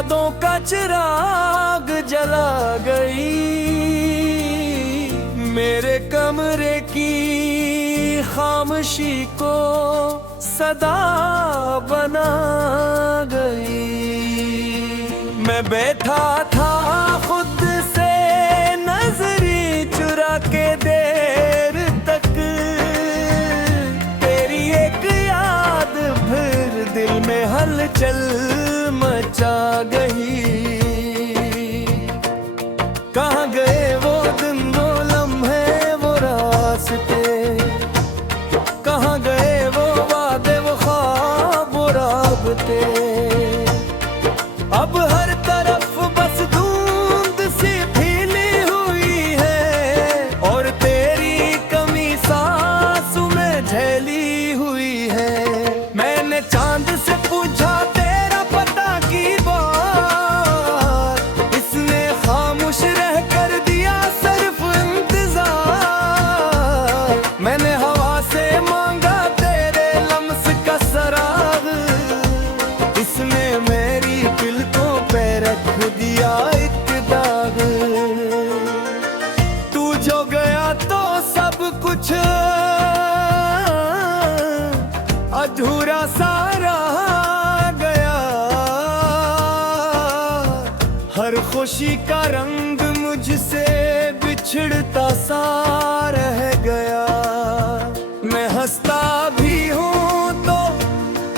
यादों का चिराग जला गई, मेरे कमरे की खामोशी को सदा बना गई। मैं बैठा था खुद से नजरी चुरा के देर तक, तेरी एक याद फिर दिल में हलचल मचा गई। कहाँ गए वो दिन वो लम्हे वो रास्ते, कहाँ गए वो वादे वो ख्वाब वो राबते। अब हर तरफ बस धुंध सी फैली हुई है, और तेरी कमी सांसों में झेली हुई है। मैंने चांद से पूछा तेरा पता की बात, इसने खामोश रह कर दिया सिर्फ इंतजार। मैंने हवा से मांगा तेरे लम्स का सराग, इसने मेरी पलकों पे रख दिया एक दाग। तू जो गया तो सब कुछ अधूरा सा रह गया, हर खुशी का रंग मुझसे बिछड़ता सा रह गया। मैं हंसता भी हूँ तो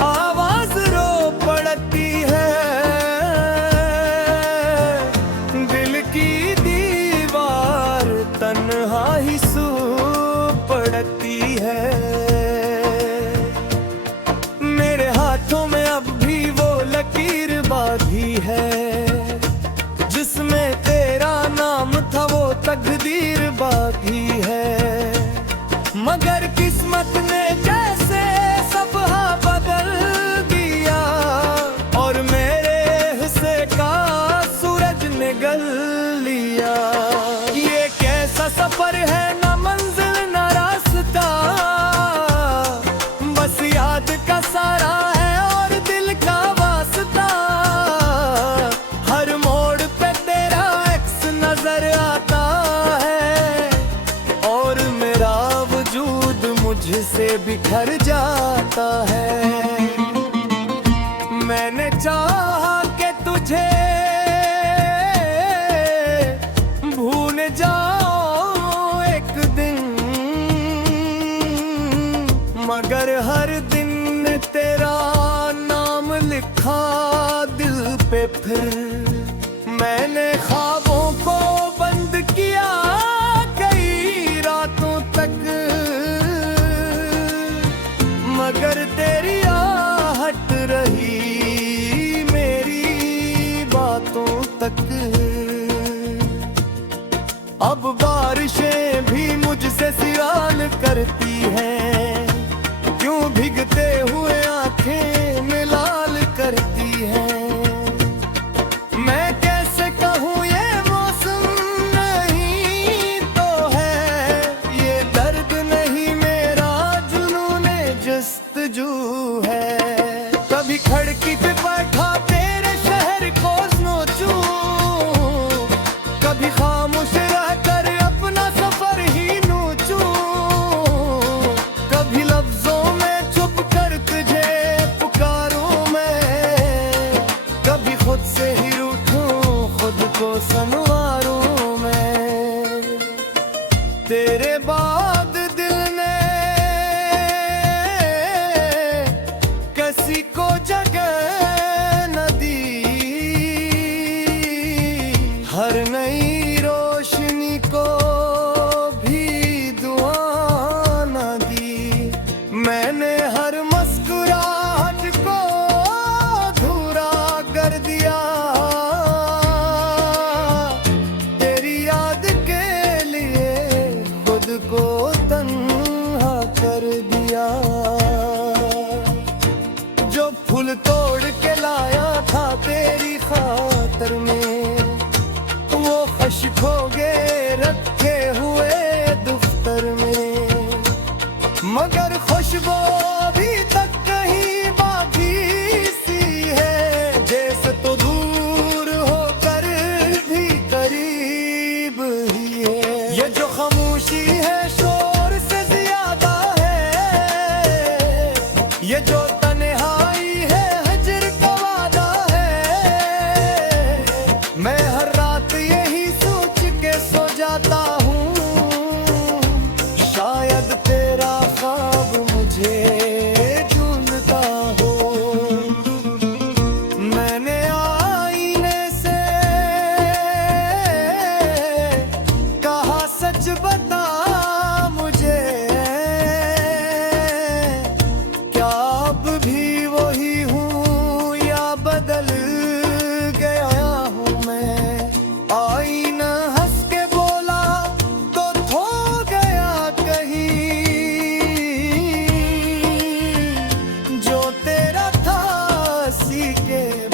आवाज रो पड़ती है, दिल की दीवार तन्हा ही सू पड़ती है। मेरे हाथों में अब भी वो लकीर बाकी है, जिसमें तेरा नाम था वो तकदीर बाकी है। मगर किस्मत ने जैसे सबहा बदल दिया, और मेरे हिस्से का सूरज निगल लिया। ये कैसा सफर है, ना मंजिल ना रास्ता, बस याद का सारा है और दिल का वास्ता। हर मोड़ पे तेरा एक्स नजर आता है, और मेरा वजूद मुझसे बिखर जाता है। मैंने चाहा कि तुझे भूल जाऊं एक दिन, मगर हर दिन तेरा नाम लिखा दिल पे फिर। मैंने ख्वाबों को बंद किया कई रातों तक, मगर तेरी आहट रही मेरी बातों तक। अब बारिशें भी मुझसे सवाल करती हैं, क्यों भीगते हुए आंखें में लाल करती हैं। मैं कैसे कहूँ ये मौसम नहीं तो है, ये दर्द नहीं मेरा जुनूने जस्तजू है। कभी खिड़की पे बैठा तेरे शहर को सोचूं,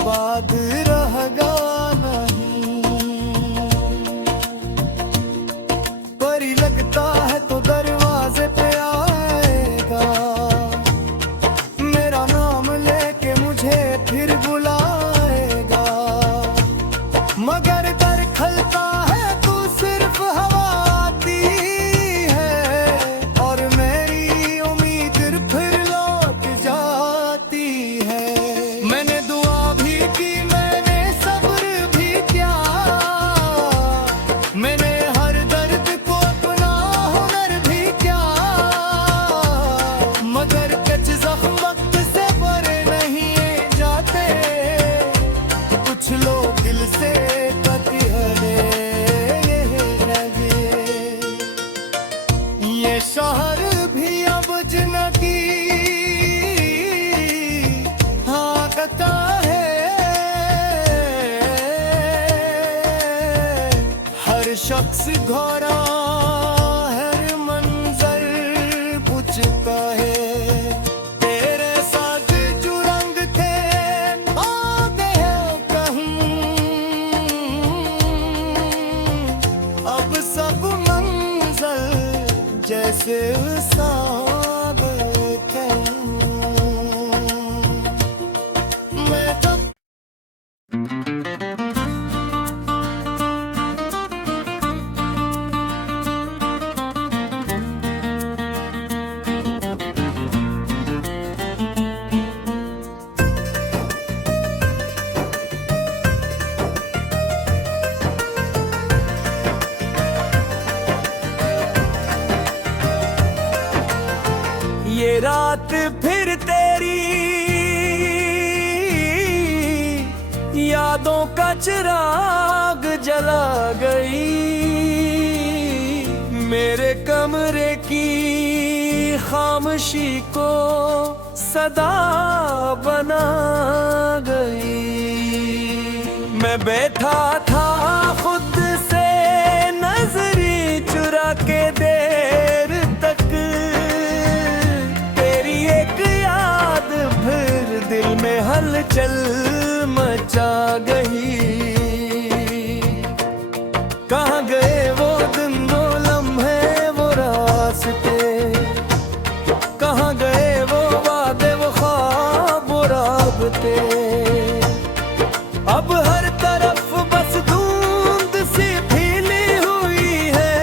बाद रहेगा नहीं। परी लगता है तो दरवाजे पे आएगा, मेरा नाम लेके मुझे फिर बुलाएगा। मगर दर खलता है तू सिर्फ हवा आती है, और मेरी उम्मीद फिर लौट जाती है। मैंने दुआ भी की, मैंने सब्र भी किया, मैंने हर दर्द को अपना हुनर भी किया। मगर कुछ जख्म वक्त से भरे नहीं जाते, कुछ लोग दिल से ये शहर भी अब जिंदगी हाँकता है। हर शख्स घोरा हर मंजर पूछता है, तेरे साथ जो रंग थे आ गए कहीं। अब सब मंजर जैसे साबित है। मैं तो ये रात फिर तेरी यादों का चिराग जला गई, मेरे कमरे की खामोशी को सदा बना गई। मैं बैठा था खुद से नजरी चुरा के देर तक, दिल में हलचल मचा गई। कहाँ गए वो दिन वो लम्हे वो रास्ते, कहाँ गए वो वादे वो ख्वाब वो राबते। अब हर तरफ बस धुंध सी फैली हुई है,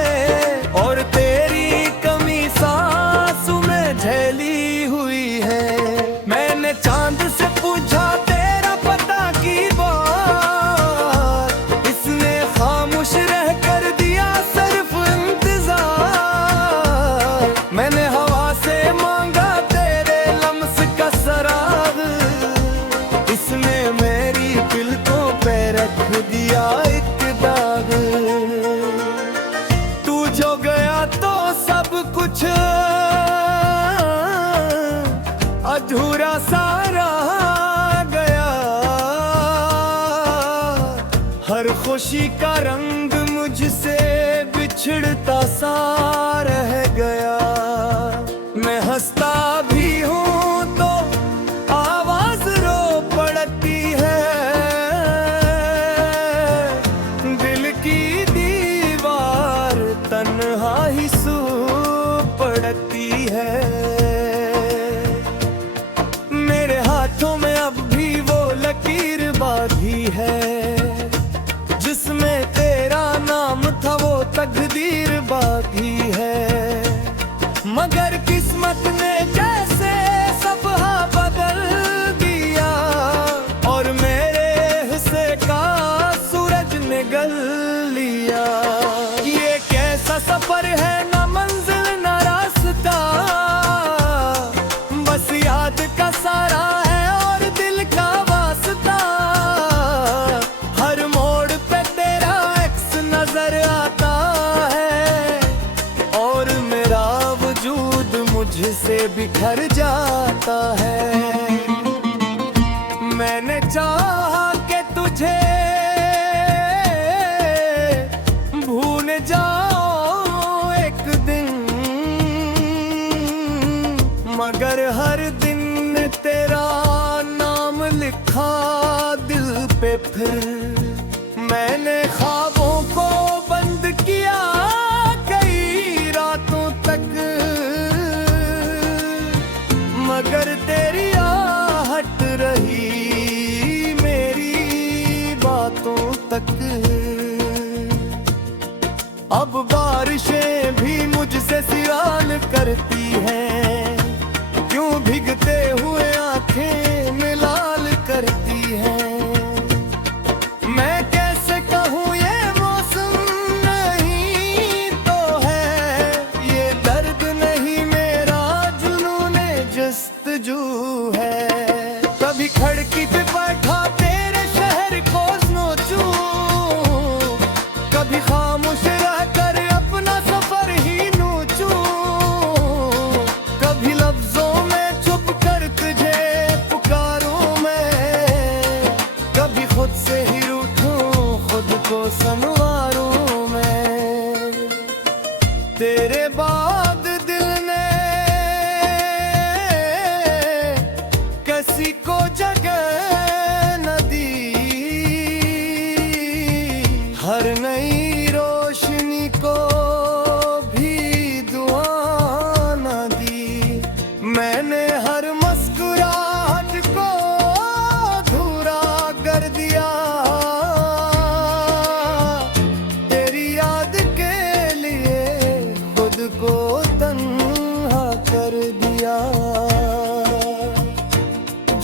और तेरी कमी सांसों में झेली हुई है। मैंने चांद से पूछा तेरा पता की बात, इसने खामोश रह कर दिया सिर्फ इंतजार। मैंने हवा से मांगा तेरे लम्स का सराग, इसने मेरी पलकों पे रख दिया एक दाग। तू जो गया तो सब कुछ अधूरा सारा गया, हर खुशी का रंग मुझसे बिछड़ता सा रह गया। मैं हंसता भी हूँ तो आवाज रो पड़ती है, दिल की दीवार तन्हा ही सू पड़ती है। हाथों में अब भी वो लकीर बांधी है, जिसमें तेरा नाम था वो तकदीर बांधी है। मगर किस्मत ने जैसे सफा बदल दिया, और मेरे हिस्से का सूरज निगल लिया। ये कैसा सफर है, ना मंजिल ना रास्ता, बस याद का सारा मुझसे बिखर जाता है। मैंने चाहा कि तुझे भूल जाऊं एक दिन, मगर हर दिन तेरा नाम लिखा पे फिर मैंने ख्वाबों को बंद किया कई रातों तक, मगर तेरी आहट रही मेरी बातों तक। अब बारिशें भी मुझसे सवाल करती हैं, क्यों भीगते हुए आंखें में लाल करती हैं। मैं कैसे कहूँ ये मौसम नहीं तो है, ये दर्द नहीं मेरा जुनूने जस्तजू है। कभी खिड़की पे बैठा तेरे शहर को नोचूं, कभी खामोश रहकर अपना सफर ही नोचूं, कभी लफ्जों में छुप कर तुझे पुकारूं मैं, कभी खुद से ही रूठूं खुद को संवारूं मैं। तेरे बाद दिल ने किसी को जगह न दी, हर नई रोशनी को भी दुआ न दी। मैंने हर मुस्कुराहट को अधूरा कर दिया, तेरी याद के लिए खुद को तन्हा कर दिया।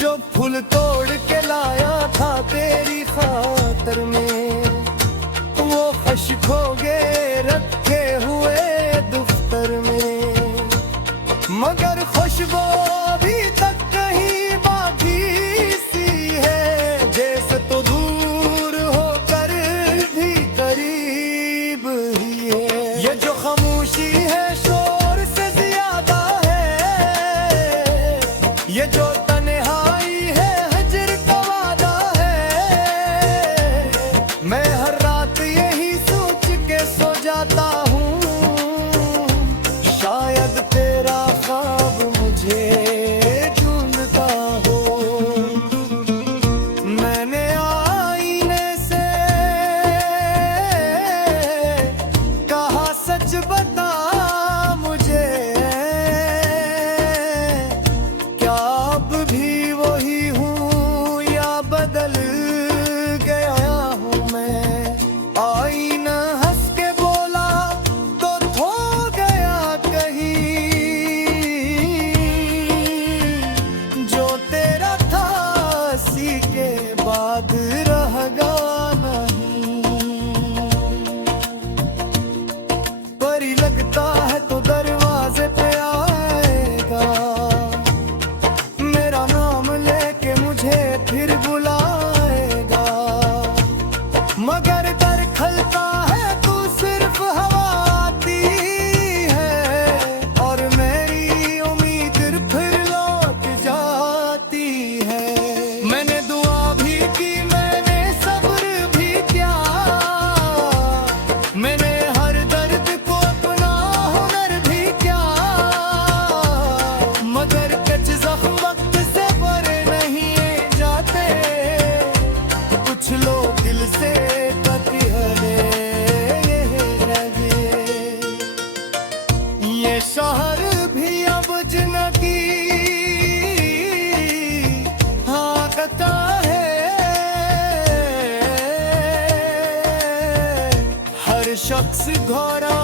जो फूल तोड़ के लाया था तेरी खातर में, वो खुश्क हो गए रखे हुए दफ्तर में, मगर खुशबू अभी तक कहीं बाकी सी है, जैसे तो दूर होकर भी करीब ही है। ये जो खामोशी है शोर से ज्यादा है, ये जो तन्हाई है हजर का वादा है। मैं हर रात यही सोच के सो जाता हूँ, शायद तेरा ख्वाब मुझे ढूंढता हो। मैंने आईने से कहा सच बता मुझे, क्या अब भी वही हूँ या बदल गया हूँ मैं। आईना हंस के बोला तो खो गया कहीं, जो तेरा था इसी के बाद रहेगा नहीं। परी लगता है तो दरवाजे पे आएगा, मेरा नाम लेके मुझे फिर बुलाएगा, मगर दर खलता है तू सिर्फ हवा आती है, और मेरी उम्मीद फिर लौट जाती है। मैंने दुआ भी की, मैंने सब्र भी किया, मैंने हर दर्द को अपना हुनर भी किया, मगर कच जख्म वक्त से भरे नहीं जाते, कुछ लोग दिल से कतिहरे लगे। ये शहर भी अब जिंदगी हाँकता है, हर शख्स घोरा